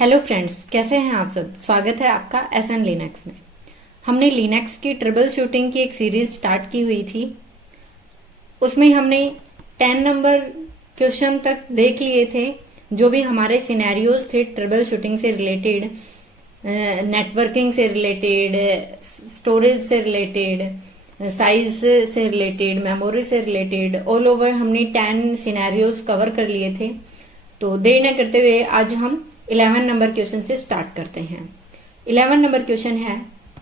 Hello friends, कैसे हैं आप सब। स्वागत है आपका एसएन लिनक्स में। हमने लिनक्स की ट्रबल शूटिंग की एक सीरीज स्टार्ट की हुई थी। उसमें हमने 10 नंबर क्वेश्चन तक देख लिए थे। जो भी हमारे सिनेरियोज थे ट्रबल शूटिंग से रिलेटेड, नेटवर्किंग से रिलेटेड, स्टोरेज से रिलेटेड, साइज से रिलेटेड, मेमोरी से रिलेटेड, ऑल ओवर हमने 10 सिनेरियोज कवर कर लिए थे। तो देर न करते हुए आज हम 11 नंबर क्वेश्चन से स्टार्ट करते हैं। 11 नंबर क्वेश्चन है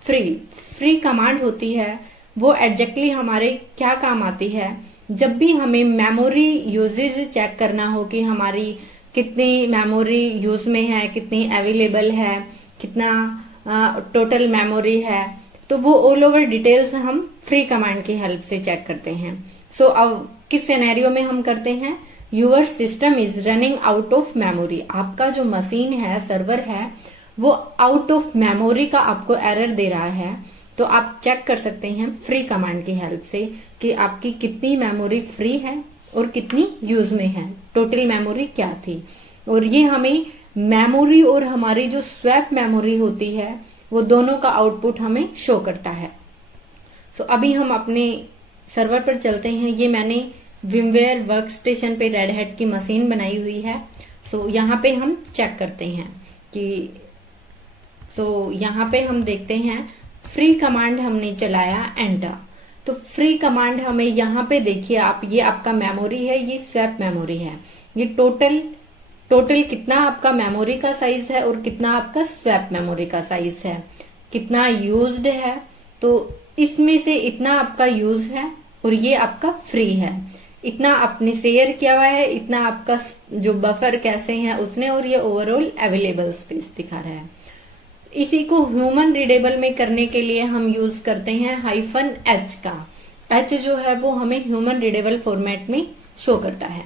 फ्री कमांड होती है वो एग्जैक्टली हमारे क्या काम आती है। जब भी हमें मेमोरी यूजेज चेक करना हो कि हमारी कितनी मेमोरी यूज में है, कितनी अवेलेबल है, कितना टोटल मेमोरी है, तो वो ऑल ओवर डिटेल्स हम फ्री कमांड की हेल्प से चेक करते हैं। सो अब किस सिनेरियो में हम करते हैं, your system is running out of memory. आपका जो मशीन है, सर्वर है, वो आउट ऑफ मेमोरी का आपको एरर दे रहा है। तो आप चेक कर सकते हैं फ्री कमांड की हेल्प से कि आपकी कितनी मेमोरी फ्री है और कितनी यूज में है, टोटल मेमोरी क्या थी। और ये हमें मेमोरी और हमारी जो स्वैप मेमोरी होती है वो दोनों का आउटपुट हमें शो करता है। तो अभी हम अपने सर्वर पर चलते हैं। ये मैंने विमवेयर वर्क स्टेशन पे रेड हैट की मशीन बनाई हुई है। सो यहाँ पे हम चेक करते हैं कि यहाँ पे हम देखते हैं फ्री कमांड हमने चलाया एंटर। तो फ्री कमांड हमें यहाँ पे देखिए आप, ये आपका मेमोरी है, ये स्वैप मेमोरी है। ये टोटल कितना आपका मेमोरी का साइज है और कितना आपका स्वैप मेमोरी का साइज है, कितना यूज्ड है। तो इसमें से इतना आपका यूज है और ये आपका फ्री है। इतना आपने शेयर किया हुआ है, इतना आपका जो बफर कैसे है उसने, और ये ओवरऑल अवेलेबल स्पेस दिखा रहा है। इसी को ह्यूमन रीडेबल में करने के लिए हम यूज करते हैं -h का। h जो है वो हमें ह्यूमन रीडेबल फॉर्मेट में शो करता है।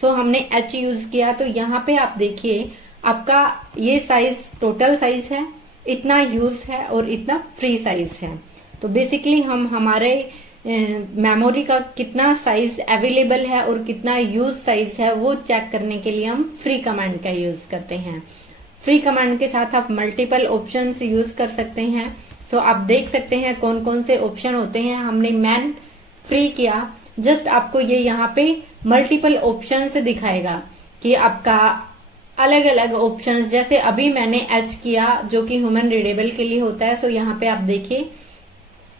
सो हमने h यूज किया। तो यहाँ पे आप देखिए आपका ये साइज टोटल साइज है, इतना यूज है और इतना फ्री साइज है। तो बेसिकली हम हमारे मेमोरी का कितना साइज अवेलेबल है और कितना यूज साइज है वो चेक करने के लिए हम फ्री कमांड का यूज करते हैं। फ्री कमांड के साथ आप मल्टीपल ऑप्शंस यूज कर सकते हैं। सो आप देख सकते हैं कौन कौन से ऑप्शन होते हैं। हमने मैन फ्री किया, जस्ट आपको ये यहाँ पे मल्टीपल ऑप्शंस दिखाएगा कि आपका अलग अलग ऑप्शंस, जैसे अभी मैंने एच किया जो कि ह्यूमन रीडेबल के लिए होता है। सो यहाँ पे आप देखिए,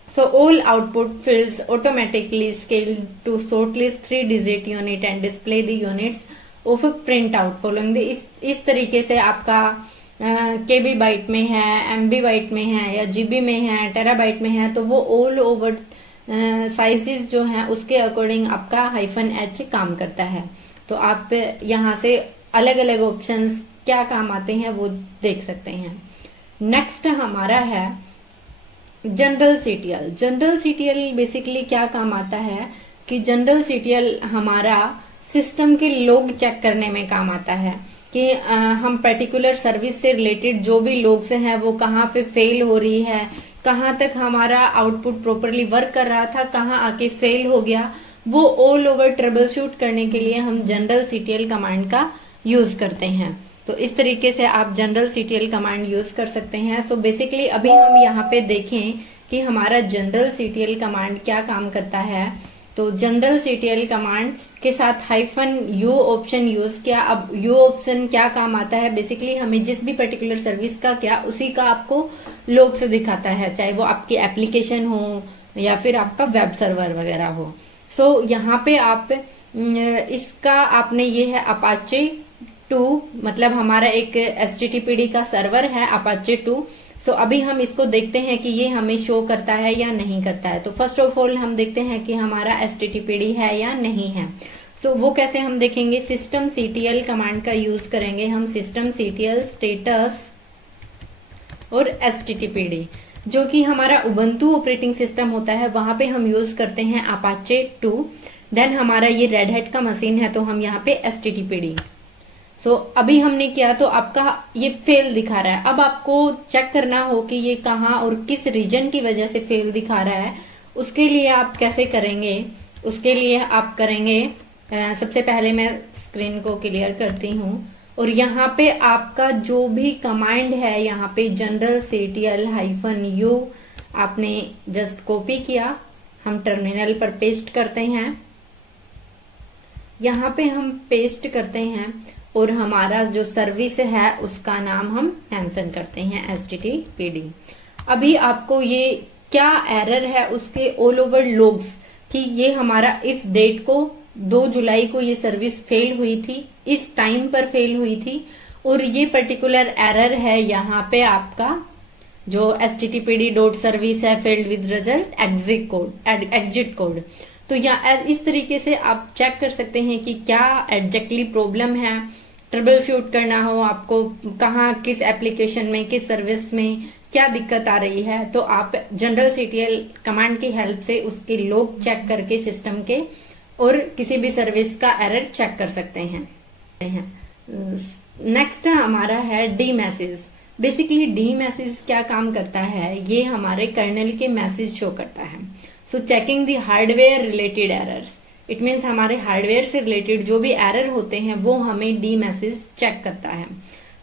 so all output fields automatically scale to shortlist 3-digit unit and display the units of printout following the इस तरीके से आपका केबी बाइट में है, एमबी बाइट में है या जीबी में है, टेराबाइट में है, तो वो ऑल ओवर साइजेस जो हैं उसके अकॉर्डिंग आपका -h काम करता है। तो आप यहाँ से अलग अलग ऑप्शंस क्या काम आते हैं वो देख सकते हैं। नेक्स्ट हमारा है general CTL. General CTL basically क्या काम आता है कि जनरल सीटीएल हमारा सिस्टम के लॉग चेक करने में काम आता है कि हम पर्टिकुलर सर्विस से रिलेटेड जो भी लॉग्स हैं वो कहाँ पे फेल हो रही है, कहाँ तक हमारा आउटपुट प्रॉपरली वर्क कर रहा था, कहाँ आके फेल हो गया, वो ऑल ओवर ट्रबल शूट करने के लिए हम जनरल सीटीएल कमांड का यूज करते हैं। तो इस तरीके से आप जनरल सीटीएल कमांड यूज कर सकते हैं। सो बेसिकली अभी हम यहाँ पे देखें कि हमारा जनरल सीटीएल कमांड क्या काम करता है। तो जनरल सीटीएल कमांड के साथ -u ऑप्शन यूज किया। अब u ऑप्शन क्या काम आता है, बेसिकली हमें जिस भी पर्टिकुलर सर्विस का क्या उसी का आपको लॉग से दिखाता है, चाहे वो आपकी एप्लीकेशन हो या फिर आपका वेब सर्वर वगैरह हो। सो यहाँ पे आप इसका आपने ये है अपाचे 2, मतलब हमारा एक HTTPD का सर्वर है अपाचे 2। सो अभी हम इसको देखते हैं कि ये हमें शो करता है या नहीं करता है। तो फर्स्ट ऑफ ऑल हम देखते हैं कि हमारा HTTPD है या नहीं है। सो वो कैसे हम देखेंगे, सिस्टम CTL कमांड का यूज करेंगे हम। सिस्टम CTL स्टेटस और HTTPD जो कि हमारा उबंटू ऑपरेटिंग सिस्टम होता है वहां पे हम यूज करते हैं अपाचे 2। देन हमारा ये रेड हैट का मशीन है तो हम यहाँ पे HTTPD। सो अभी हमने किया तो आपका ये फेल दिखा रहा है। अब आपको चेक करना हो कि ये कहाँ और किस रीजन की वजह से फेल दिखा रहा है। उसके लिए आप कैसे करेंगे, उसके लिए आप करेंगे सबसे पहले मैं स्क्रीन को क्लियर करती हूँ और यहाँ पे आपका जो भी कमांड है, यहाँ पे जनरल ctl-u आपने जस्ट कॉपी किया, हम टर्मिनल पर पेस्ट करते हैं। यहाँ पे हम पेस्ट करते हैं और हमारा जो सर्विस है उसका नाम हम मेंशन करते हैं httpd। अभी आपको ये क्या एरर है उसके ऑल ओवर लॉग्स कि ये हमारा इस डेट को 2 जुलाई को ये सर्विस फेल हुई थी, इस टाइम पर फेल हुई थी, और ये पर्टिकुलर एरर है यहाँ पे आपका जो httpd.service है failed with result exit code. तो इस तरीके से आप चेक कर सकते हैं कि क्या एग्जैक्टली प्रॉब्लम है। ट्रबल शूट करना हो आपको, कहाँ किस एप्लीकेशन में किस सर्विस में क्या दिक्कत आ रही है, तो आप जनरल ctl कमांड की हेल्प से उसके लॉग चेक करके सिस्टम के और किसी भी सर्विस का एरर चेक कर सकते हैं। नेक्स्ट हमारा है D message. Basically D message क्या काम करता है, ये हमारे कर्नल के मैसेज शो करता है। So checking the hardware related errors, it means हमारे हार्डवेयर से रिलेटेड जो भी एरर होते हैं वो हमें डी मैसेज चेक करता है।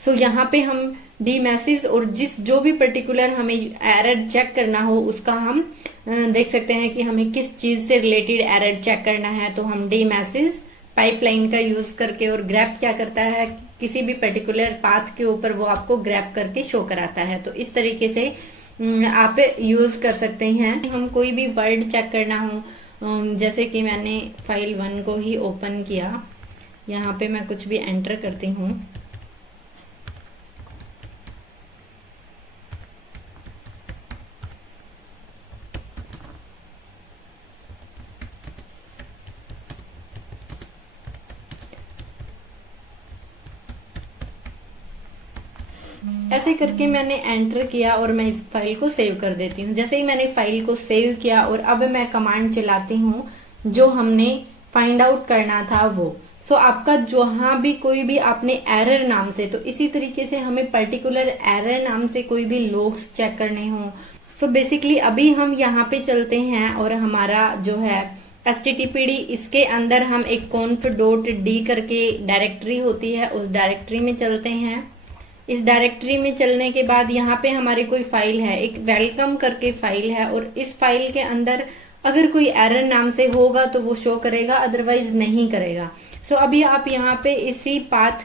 सो यहाँ पे हम डी मैसेज और जो भी पर्टिकुलर हमें एरर चेक करना हो उसका हम देख सकते हैं कि हमें किस चीज से रिलेटेड एरर चेक करना है। तो हम डी मैसेज पाइपलाइन का यूज करके, और ग्रैब क्या करता है, किसी भी पर्टिकुलर पाथ के ऊपर वो आपको ग्रैब करके शो कराता है। तो इस तरीके से आप यूज कर सकते हैं। हम कोई भी वर्ड चेक करना हो, जैसे कि मैंने फाइल 1 को ही ओपन किया, यहाँ पे मैं कुछ भी एंटर करती हूँ, ऐसे करके मैंने एंटर किया और मैं इस फाइल को सेव कर देती हूँ। जैसे ही मैंने फाइल को सेव किया और अब मैं कमांड चलाती हूँ जो हमने फाइंड आउट करना था वो। तो आपका जहां भी कोई भी आपने एरर नाम से, तो इसी तरीके से हमें पर्टिकुलर एरर नाम से कोई भी लॉग्स चेक करने हो। तो बेसिकली अभी हम यहाँ पे चलते हैं और हमारा जो है httpd, इसके अंदर हम एक conf.d करके डायरेक्टरी होती है, उस डायरेक्टरी में चलते हैं। इस डायरेक्टरी में चलने के बाद यहाँ पे हमारी कोई फाइल है, एक वेलकम करके फाइल है, और इस फाइल के अंदर अगर कोई एरर नाम से होगा तो वो शो करेगा, अदरवाइज नहीं करेगा। तो अभी आप यहाँ पे इसी पाथ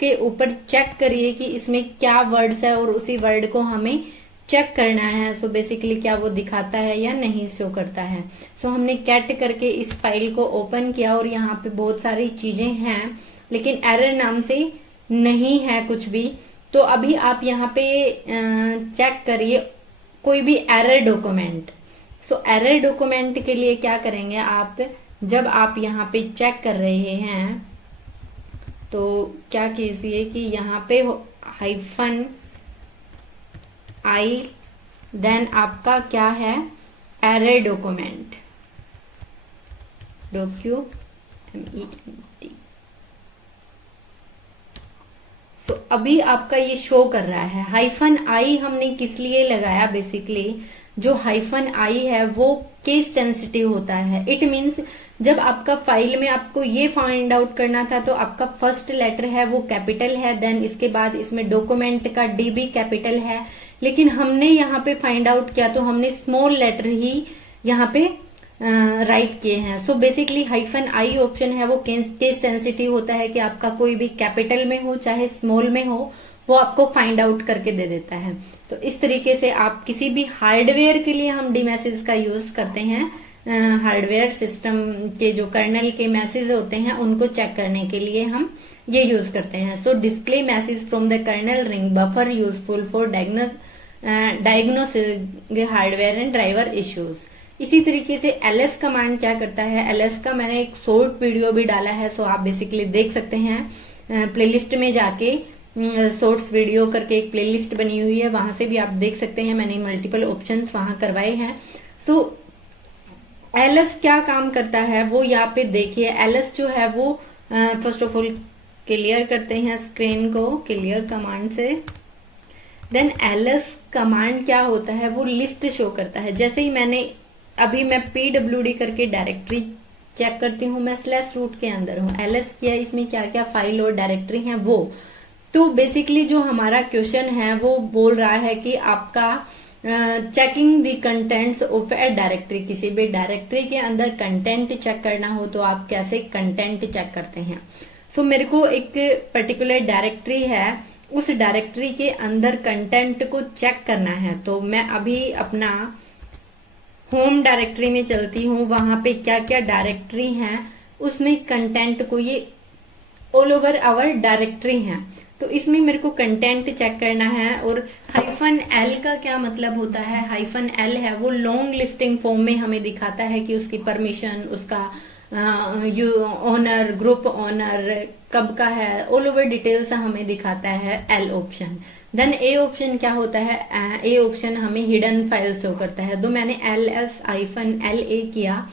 के ऊपर चेक करिए कि इसमें क्या वर्ड्स है और उसी वर्ड को हमें चेक करना है। सो बेसिकली क्या वो दिखाता है या नहीं शो करता है। सो हमने कैट करके इस फाइल को ओपन किया और यहाँ पे बहुत सारी चीजें हैं लेकिन एरर नाम से नहीं है कुछ भी। तो अभी आप यहाँ पे चेक करिए कोई भी error document. So error document के लिए क्या करेंगे आप, जब आप यहाँ पे चेक कर रहे हैं तो क्या कीजिए कि यहाँ पे -i, देन आपका क्या है एरर डॉक्यूमेंट, डॉक्यूमेंट। तो अभी आपका ये शो कर रहा है। -i हमने किस लिए लगाया, बेसिकली जो -i है वो केस सेंसिटिव होता है। इट मीन्स जब आपका फाइल में आपको ये फाइंड आउट करना था तो आपका फर्स्ट लेटर है वो कैपिटल है, देन इसके बाद इसमें डॉक्यूमेंट का डी भी कैपिटल है, लेकिन हमने यहाँ पे फाइंड आउट किया तो हमने स्मॉल लेटर ही यहाँ पे राइट किए हैं। सो बेसिकली -i ऑप्शन है वो केस सेंसिटिव होता है कि आपका कोई भी कैपिटल में हो चाहे स्मॉल में हो, वो आपको फाइंड आउट करके दे देता है। तो इस तरीके से आप किसी भी हार्डवेयर के लिए हम डी मैसेज का यूज करते हैं। हार्डवेयर सिस्टम के जो कर्नल के मैसेज होते हैं उनको चेक करने के लिए हम ये यूज करते हैं। So display message from the kernel ring buffer useful for diagnosing hardware and driver issues. इसी तरीके से ls कमांड क्या करता है, ls का मैंने एक शॉर्ट वीडियो भी डाला है, सो आप बेसिकली देख सकते हैं प्लेलिस्ट में जाके। शॉर्ट्स वीडियो करके एक प्लेलिस्ट बनी हुई है, वहां से भी आप देख सकते हैं, मैंने मल्टीपल ऑप्शंस वहां करवाए हैं। सो ls क्या काम करता है वो यहाँ पे देखिए। ls जो है वो फर्स्ट ऑफ ऑल क्लियर करते हैं स्क्रीन को क्लियर कमांड से। देन ls कमांड क्या होता है वो लिस्ट शो करता है। जैसे ही मैं pwd करके डायरेक्टरी चेक करती हूँ मैं स्लैश रूट के अंदर हूँ, ls किया, इसमें क्या क्या फाइल और डायरेक्टरी है वो। तो बेसिकली जो हमारा क्वेश्चन है वो बोल रहा है कि आपका checking the contents of A directory, किसी भी डायरेक्टरी के अंदर कंटेंट चेक करना हो तो आप कैसे कंटेंट चेक करते हैं। सो मेरे को एक पर्टिकुलर डायरेक्टरी है, उस डायरेक्टरी के अंदर कंटेंट को चेक करना है। तो मैं अभी अपना होम डायरेक्टरी में चलती हूँ, वहां पे क्या क्या डायरेक्टरी हैं उसमें कंटेंट को, ये ऑल ओवर आवर डायरेक्टरी है, तो इसमें मेरे को कंटेंट चेक करना है। और -l का क्या मतलब होता है, -l है वो लॉन्ग लिस्टिंग फॉर्म में हमें दिखाता है कि उसकी परमिशन, उसका ओनर, ग्रुप ओनर कब का है, ऑल ओवर डिटेल्स हमें दिखाता है l option. Then a option क्या होता है, a ऑप्शन हमें हिडन फाइल शो करता है। तो मैंने ls-la किया,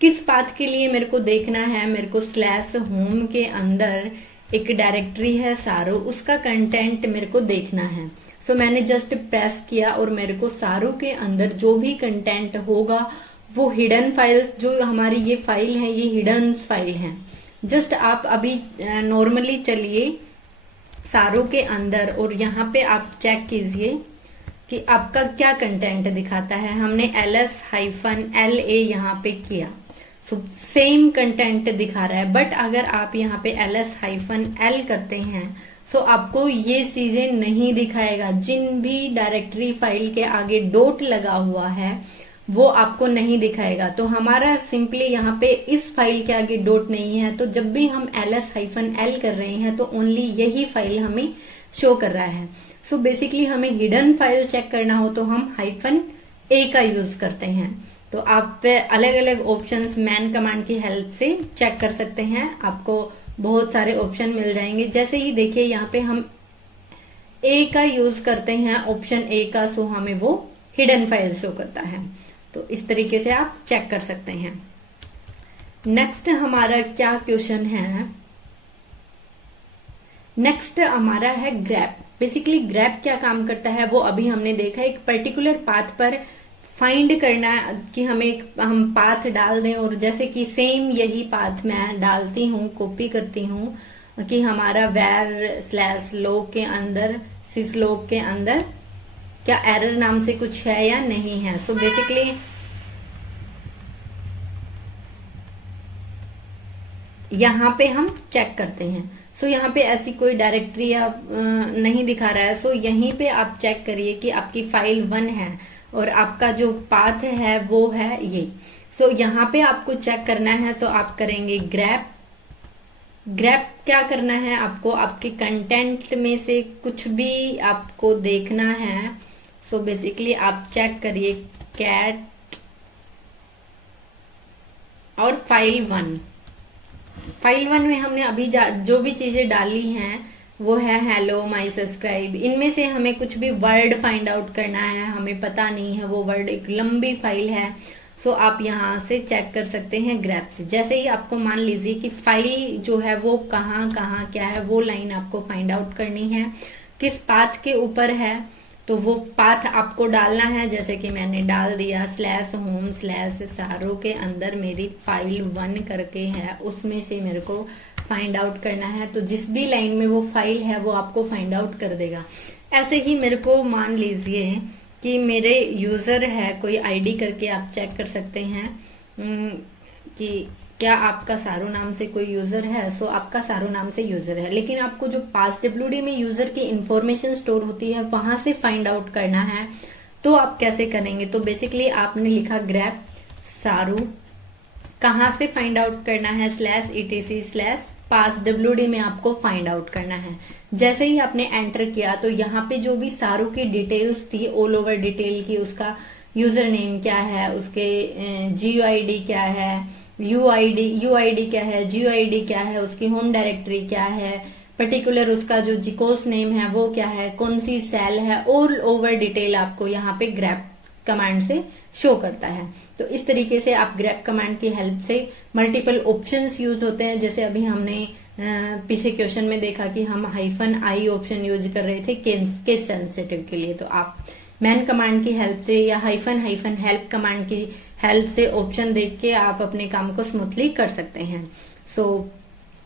किस पाथ के लिए मेरे को देखना है, मेरे को स्लैश होम के अंदर एक डायरेक्टरी है सारू, उसका कंटेंट मेरे को देखना है। सो मैंने जस्ट प्रेस किया और मेरे को सारू के अंदर जो भी कंटेंट होगा वो हिडन फाइल्स, जो हमारी ये फाइल है ये हिडन फाइल है। जस्ट आप अभी नॉर्मली चलिए सारू के अंदर और यहाँ पे आप चेक कीजिए कि आपका क्या कंटेंट दिखाता है। हमने ls-la यहाँ पे किया, सो सेम कंटेंट दिखा रहा है। बट अगर आप यहाँ पे ls-l करते हैं तो आपको ये चीजें नहीं दिखाएगा। जिन भी डायरेक्टरी फाइल के आगे डॉट लगा हुआ है वो आपको नहीं दिखाएगा। तो हमारा सिंपली यहाँ पे इस फाइल के आगे डॉट नहीं है, तो जब भी हम ls-l कर रहे हैं तो ओनली यही फाइल हमें शो कर रहा है। सो बेसिकली हमें हिडन फाइल चेक करना हो तो हम -a का यूज करते हैं। तो आप अलग अलग ऑप्शंस मैन कमांड की हेल्प से चेक कर सकते हैं, आपको बहुत सारे ऑप्शन मिल जाएंगे। जैसे ही देखिए यहाँ पे हम a का यूज करते हैं, ऑप्शन a का, सो हमें वो हिडन फाइल शो करता है। तो इस तरीके से आप चेक कर सकते हैं। नेक्स्ट हमारा क्या क्वेश्चन है, नेक्स्ट हमारा है ग्रैप। बेसिकली ग्रैप क्या काम करता है वो अभी हमने देखा, एक पर्टिकुलर पाथ पर फाइंड करना कि हम पाथ डाल दें, और जैसे कि सेम यही पाथ मैं डालती हूँ, कॉपी करती हूँ कि हमारा var/log के अंदर, syslog के अंदर क्या एरर नाम से कुछ है या नहीं है। सो बेसिकली यहाँ पे हम चेक करते हैं। सो यहाँ पे ऐसी कोई डायरेक्टरी या नहीं दिखा रहा है। सो यहीं पे आप चेक करिए कि आपकी फाइल 1 है और आपका जो पाथ है वो है ये। सो यहाँ पे आपको चेक करना है, तो आप करेंगे ग्रैप। ग्रैप क्या करना है आपको, आपके कंटेंट में से कुछ भी आपको देखना है। सो बेसिकली आप चेक करिए कैट और फाइल 1। फाइल 1 में हमने अभी जो भी चीजें डाली हैं वो है हेलो, माई सब्सक्राइब। इनमें से हमें कुछ भी वर्ड फाइंड आउट करना है, हमें पता नहीं है वो वर्ड, एक लंबी फाइल है। सो आप यहाँ से चेक कर सकते हैं ग्रैप से। जैसे ही आपको मान लीजिए कि फाइल जो है वो कहाँ कहाँ क्या है, वो लाइन आपको फाइंड आउट करनी है, किस पाथ के ऊपर है, तो वो पाथ आपको डालना है। जैसे कि मैंने डाल दिया /home/सारो के अंदर मेरी फाइल 1 करके है, उसमें से मेरे को फाइंड आउट करना है। तो जिस भी लाइन में वो फाइल है वो आपको फाइंड आउट कर देगा। ऐसे ही मेरे को मान लीजिए कि मेरे यूजर है कोई आईडी करके, आप चेक कर सकते हैं कि क्या आपका सारो नाम से कोई यूजर है। सो आपका सारो नाम से यूजर है, लेकिन आपको जो passwd में यूजर की इंफॉर्मेशन स्टोर होती है वहां से फाइंड आउट करना है। तो आप कैसे करेंगे, तो बेसिकली आपने लिखा ग्रैप सारू, कहाँ से फाइंड आउट करना है /etc/passwd में आपको फाइंड आउट करना है। जैसे ही आपने एंटर किया तो यहाँ पे जो भी सारू की डिटेल्स थी, ऑल ओवर डिटेल की, उसका यूजर नेम क्या है, उसके GUID क्या है, UID क्या है, GUID क्या है, उसकी होम डायरेक्टरी क्या है, पर्टिकुलर उसका जो जिकोस नेम है वो क्या है, कौन सी सेल है, ऑल ओवर डिटेल आपको यहाँ पे ग्रैप कमांड से शो करता है। तो इस तरीके से आप ग्रैप कमांड की हेल्प से मल्टीपल ऑप्शंस यूज होते हैं। जैसे अभी हमने पीछे क्वेश्चन में देखा कि हम -i ऑप्शन यूज कर रहे थे केस सेंसिटिव के लिए, तो आप मैन कमांड की हेल्प से या -हेल्प कमांड की हेल्प से ऑप्शन देख के आप अपने काम को स्मूथली कर सकते हैं। सो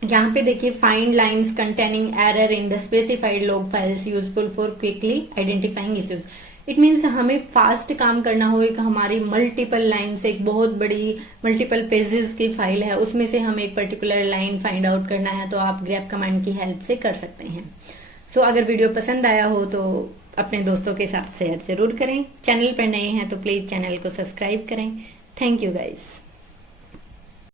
यहाँ पे देखिए, find lines containing error in the specified log files useful for quickly identifying issues. It means हमें फास्ट काम करना हो, एक हमारी मल्टीपल लाइन से एक बहुत बड़ी मल्टीपल पेजेस की फाइल है, उसमें से हमें एक पर्टिकुलर लाइन फाइंड आउट करना है, तो आप ग्रैप कमांड की हेल्प से कर सकते हैं। सो अगर वीडियो पसंद आया हो तो अपने दोस्तों के साथ शेयर जरूर करें। चैनल पर नए हैं तो प्लीज चैनल को सब्सक्राइब करें। Thank you guys.